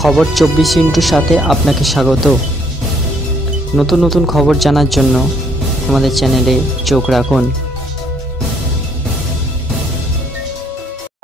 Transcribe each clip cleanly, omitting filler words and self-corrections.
খবর 24 সাথে আপনাকে স্বাগত। নতুন নতুন খবর জানার জন্য আমাদের চ্যানেলে চোখ রাখুন।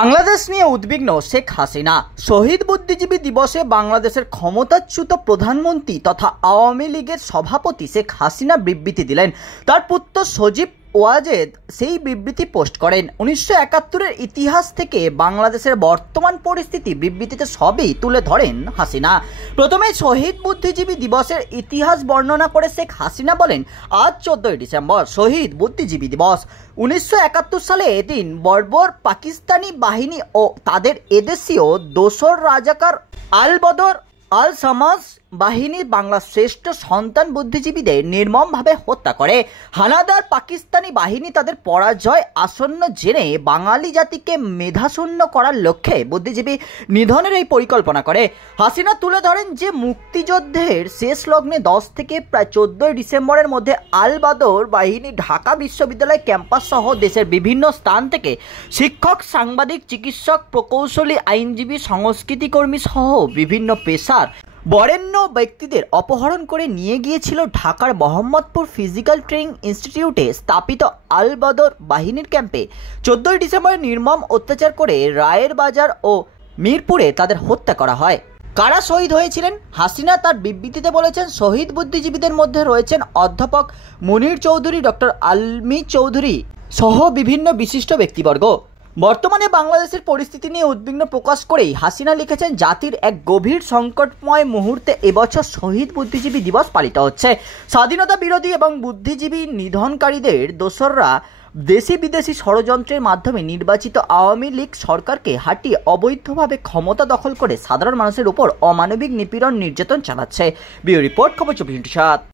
বাংলাদেশ নিয়ে উদ্বিগ্ন শেখ হাসিনা। শহীদ বুদ্ধিজীবী দিবসে বাংলাদেশের ক্ষমতাচ্যুত প্রধানমন্ত্রী তথা আওয়ামী লীগের সভাপতি শেখ হাসিনা বিবৃতি দিলেন। তার পুত্র সজীব ওয়াজেদ সেই বিবৃতি পোস্ট করেন। 1971-এর ইতিহাস থেকে বাংলাদেশের বর্তমান পরিস্থিতি বিবৃতিতে সবই তুলে ধরেন হাসিনা। প্রথমে শহীদ বুদ্ধিজীবী দিবসের ইতিহাস বর্ণনা করে শেখ হাসিনা বলেন, আজ 14 ডিসেম্বর শহীদ বুদ্ধিজীবী দিবস। 1971 সালে এদিন বর্বর পাকিস্তানি বাহিনী ও তাদের এদেশীয় দোসর রাজাকার আল বদর আল সামাস বাহিনী বাংলার শ্রেষ্ঠ সন্তান বুদ্ধিজীবীদের নির্মমভাবে হত্যা করে। হানাদার পাকিস্তানি বাহিনী তাদের পরাজয় আসন্ন জেনে বাঙালি জাতিকে মেধাশূন্য করার লক্ষ্যে বুদ্ধিজীবী নিধনের এই পরিকল্পনা করে। হাসিনা তুলে ধরেন যে মুক্তিযুদ্ধের শেষ লগ্নে 10 থেকে প্রায় 14 ডিসেম্বরের মধ্যে আল বদর বাহিনী ঢাকা বিশ্ববিদ্যালয় ক্যাম্পাস সহ দেশের বিভিন্ন স্থান থেকে শিক্ষক, সাংবাদিক, চিকিৎসক, প্রকৌশলী, আইনজীবী, সংস্কৃতিকর্মী সহ বিভিন্ন পেশার বরেণ্য ব্যক্তিদের অপহরণ করে নিয়ে গিয়েছিল ঢাকার মোহাম্মদপুর ফিজিক্যাল ট্রেনিং ইনস্টিটিউটে স্থাপিত আল বদর বাহিনীর ক্যাম্পে। 14 ডিসেম্বর নির্মম অত্যাচার করে রায়ের বাজার ও মিরপুরে তাদের হত্যা করা হয়। কারা শহীদ হয়েছিলেন? হাসিনা তার বিবৃতিতে বলেছেন, শহীদ বুদ্ধিজীবীদের মধ্যে রয়েছেন অধ্যাপক মুনীর চৌধুরী, ডক্টর আলমি চৌধুরী সহ বিভিন্ন বিশিষ্ট ব্যক্তিবর্গ। বর্তমানে বাংলাদেশের পরিস্থিতি নিয়ে উদ্বিগ্ন প্রকাশ করেই হাসিনা লিখেছেন, জাতির এক গভীর সংকটময় মুহূর্তে এবছর শহীদ বুদ্ধিজীবী দিবস পালিত হচ্ছে। স্বাধীনতা বিরোধী এবং বুদ্ধিজীবী নিধনকারীদের দোসররা দেশি বিদেশি ষড়যন্ত্রের মাধ্যমে নির্বাচিত আওয়ামী লীগ সরকারকে হাঁটিয়ে অবৈধভাবে ক্ষমতা দখল করে সাধারণ মানুষের উপর অমানবিক নিপীড়ন নির্যাতন চালাচ্ছে। ব্যুরো রিপোর্ট, খবর 24/7।